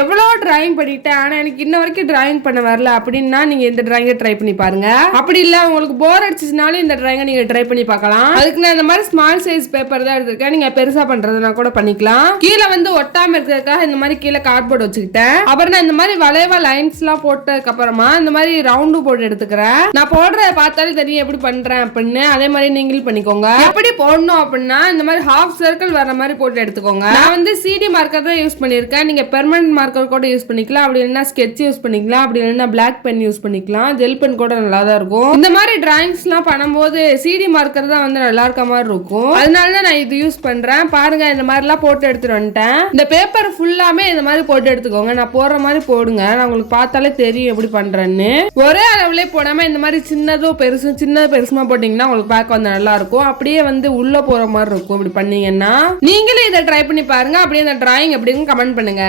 எவ்வளோ டிராயிங் பண்ணிட்டேன் ஆனால் எனக்கு இன்ன வரைக்கும் டிராயிங் பண்ண வரல அப்படின்னா நீங்கள் இந்த டிராயிங்கை ட்ரை பண்ணி பாருங்க. அப்படி இல்லை உங்களுக்கு போர் அடிச்சிச்சுனாலும் இந்த டிராயிங்கை நீங்கள் ட்ரை பண்ணி பார்க்கலாம். அதுக்கு நான் இந்த மாதிரி ஸ்மால் சைஸ் பேப்பர் தான் எடுத்திருக்கேன். நீங்கள் பெருசாக பண்ணுறதுனா கூட பண்ணிக்கலாம். கீழே வந்து ஒட்டாமல் இருக்கிறதுக்காக இந்த மாதிரி கீழே கார்ட்போர்ட் வச்சுக்கிட்டேன். அப்புறம் நான் இந்த மாதிரி வளைவா லைன்ஸ்லாம் போட்டதுக்கு அப்புறமா இந்த மாதிரி ரவுண்டு போட்டு எடுத்துக்கிறேன். நான் போடுறத பார்த்தாலே தெரியும் எப்படி பண்ணுறேன் அப்படின்னு. அதே மாதிரி நீங்களும் பண்ணிக்கோங்க. எப்படி போடணும் அப்படின்னா இந்த மாதிரி ஹாஃப் சர்க்கிள் வர மாதிரி போட்டு எடுத்துக்கோங்க. நான் வந்து சிடி மார்க்கர் தான் யூஸ் பண்ணியிருக்கேன். நீங்கள் பெர்மனன்ட் மார்க்கர் கூட யூஸ் பண்ணிக்கலாம். அப்படி இல்லைன்னா ஸ்கெட்ச் யூஸ் பண்ணிக்கலாம். அப்படி இல்லைன்னா பிளாக் பென் யூஸ் பண்ணிக்கலாம். ஜெல் பென் கூட நல்லா தான் இருக்கும். இந்த மாதிரி டிராயிங்ஸ்லாம் பண்ணும்போது சிடி மார்க்கர் தான் வந்து நல்லா இருக்க மாதிரி இருக்கும். அதனால தான் நான் இது யூஸ் பண்றேன். பாருங்க இந்த மாதிரிலாம் போட்டு எடுத்துட்டு வந்துட்டேன். இந்த பேப்பர் ஃபுல்லாமே இந்த மாதிரி போட்டு எடுத்துக்கோங்க. நான் போடுற மாதிரி போடுங்க. நான் உங்களுக்கு பார்த்தாலே தெரியும் எப்படி பண்றேன்னு. ஒரே அளவுலேயே போடாம இந்த மாதிரி சின்னதும் பெருசும் சின்னது பெருசுமா போட்டீங்கன்னா உங்களுக்கு பார்க்க வந்து நல்லா இருக்கும். அப்படியே வந்து உள்ள போற மாதிரி இருக்கும். இப்படி பண்ணீங்கன்னா நீங்களே இதை ட்ரை பண்ணி பாருங்க. அப்படியே இந்த டிராயிங் எப்படின்னு கமெண்ட் பண்ணுங்க.